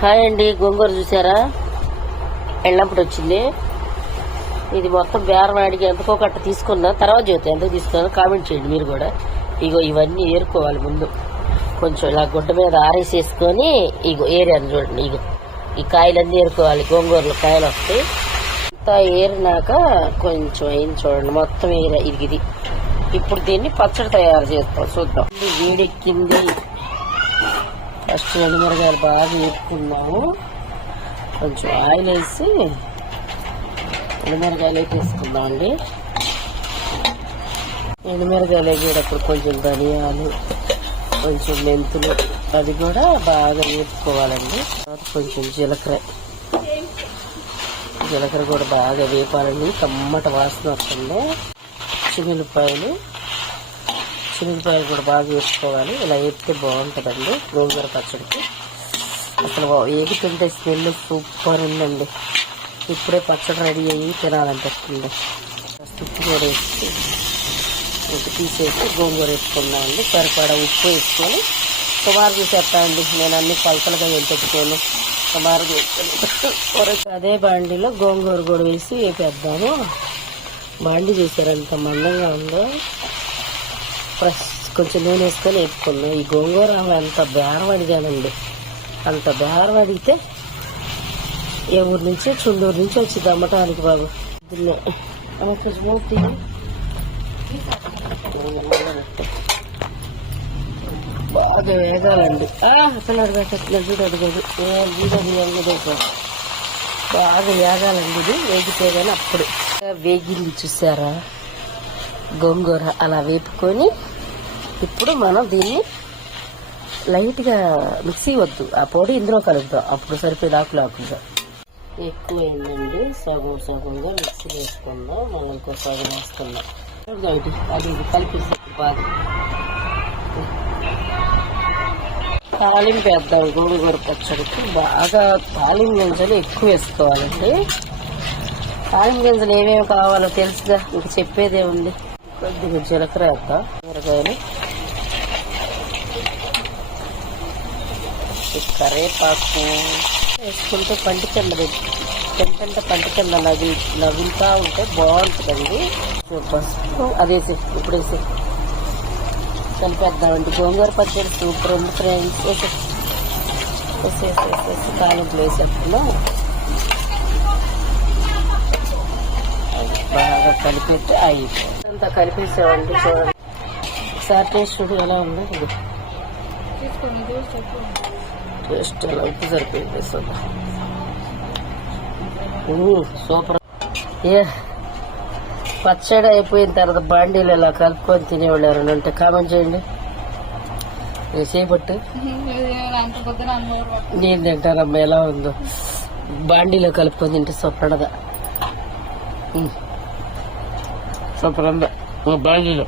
Hi అండి, గోంగూర చూసారా? వెళ్ళినప్పుడు వచ్చింది. ఇది మొత్తం బేరవాడికి ఎంతకో కట్ట తీసుకున్నా, తర్వాత చూస్తే ఎంతకు తీసుకున్నా కామెంట్ చేయండి మీరు కూడా. ఇగో ఇవన్నీ ఏరుకోవాలి ముందు. కొంచెం ఇలా గుడ్డ మీద ఆరేసేసుకొని ఇగో ఏరాను చూడండి. ఇగో ఈ కాయలన్నీ ఏరుకోవాలి. గోంగూరలో కాయలు వస్తాయి. అంతా ఏరినాక కొంచెం అయింది చూడండి, మొత్తం ఏరా. ఇది ఇప్పుడు దీన్ని పచ్చడి తయారు చేస్తాం, చూద్దాం. వేడెక్కింది. ఫస్ట్ ఎండుమిరగాయలు బాగా వేసుకున్నాము. కొంచెం ఆయిల్ వేసి ఎండుమిరగాయలు వేసుకుందాం అండి. ఎండుమిరగాయలు వేసేటప్పుడు కొంచెం ధనియాలు, కొంచెం మెంతులు అది కూడా బాగా వేసుకోవాలండి. తర్వాత కొంచెం జీలకర్ర కూడా బాగా వేపాలండి. కమ్మట వాసన వస్తుంది. చిన్నులపాయలు కూడా బాగా వేసుకోవాలి. ఇలా వేస్తే బాగుంటుందండి గోంగూర పచ్చడికి. అసలు ఏగుతుంటే స్మెల్ సూపర్ ఉందండి. ఇప్పుడే పచ్చడి రెడీ అయ్యి తినాలనిపిస్తుంది. ఉప్పు కూడా వేసి తీసేసి గోంగూర వేసుకుందామండి. సరిపడా ఉప్పు వేసుకొని సుమారు చూసేస్తానండి. నేను అన్ని కొలతలుగా పెట్టుకోను, సుమారు వేసుకొని అదే బాండీలో గోంగూర కూడా వేసి వేపేద్దాము. బాండీ చూసారు ఎంత మందంగా ఉందో. కొంచెం నూనె వేసుకొని వేసుకున్నాం. ఈ గోంగూర ఎంత బేరం అడిగానండి. అంత బేరం అడిగితే ఏ ఊరు నుంచి, చుండూరు నుంచి వచ్చింది అమ్మటానికి బాబు. బాగా వేగాలండి. అసలు బాగా వేగాలండి. ఇది వేగితే కానీ అప్పుడు వేగింది చూసారా గోంగూర. అలా వేపుకొని ఇప్పుడు మనం దీన్ని లైట్గా మిక్సీ వద్దు, ఆ పొడి ఇందులో కలుపుదాం. అప్పుడు సరిపోయి ఆకులుగా ఎక్కువైందండి. సగంగా మిక్సీ వేసుకుందాం. మనం ఇంకో సగం వేసుకుందాం. అది కలిపేసి బాగా తాలింపు వేద్దాం. గోంగూర పచ్చడికి బాగా తాలింపు గింజలు ఎక్కువ వేసుకోవాలండి. తాలింపు గింజలు ఏమేమి కావాలో తెలుసుగా, ఇంక చెప్పేదే ఉంది. కొద్దిగా జీలకర్ర వేద్దాం. మిరగాయలు, కరేపాకు వేసుకుంటే పంటి కింద పంటి కింద నవ్వుతా ఉంటే బాగుంటుందండి. పసుపు అదేసి ఇప్పుడు వేసి కలిపేద్దామండి. గోంగూర పచ్చడి సూపర్ ఉంది ఫ్రెండ్స్. వేసేసి తాలింపులు వేసేస్తున్నాం. బాగా కలిపేస్తే అంతా కలిపేసామండి. చూడండి ఒకసారి టేస్ట్ చూడు ఎలా ఉందో. ఇది టేస్ట్ ఎలా ఉప్పు సరిపోయింది. సూపర్. పచ్చడి అయిపోయిన తర్వాత బాండీలు ఎలా కలుపుకొని తినేవాళ్ళు ఎవరైనా ఉంటే కామెంట్ చేయండి. చేపట్టు నేను తింటానమ్మా, ఎలా ఉందో. బాండీలో కలుపుకొని తింటే సూపర్గా. సూపర్ ఉందా బాండీలో.